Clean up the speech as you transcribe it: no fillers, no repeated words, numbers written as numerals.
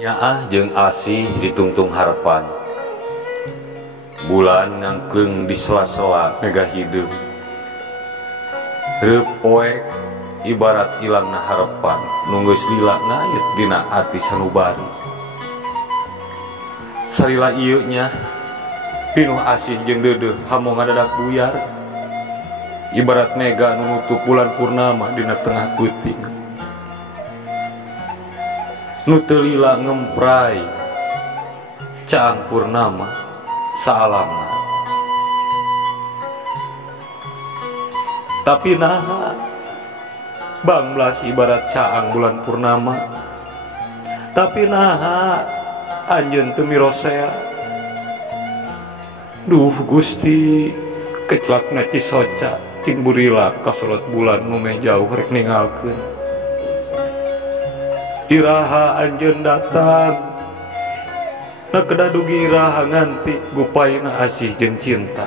Nyaah jeung asih ditungtung harapan. Bulan ngangkleng di sela-sela mega hidup. Reup poek ibarat ilangna harapan nunggeus lila ngayet dina ati sanubari. Salila ieu nya pinuh asih jeung deudeuh hamong ngadadak buyar. Ibarat mega nu nutup bulan purnama dina tengah peuting. Nu teu lila ngemprai caang purnama saalamna. Tapi naha banglas ibarat caang bulan purnama. Tapi naha anjeun teu mirosea. Duh Gusti, keclakna Cisoca cing burila kasolot bulan nu meh jauh rek ningalkeun. Iraha anjeun datang, na kedah dugi iraha nganti gupayna asih jeung cinta.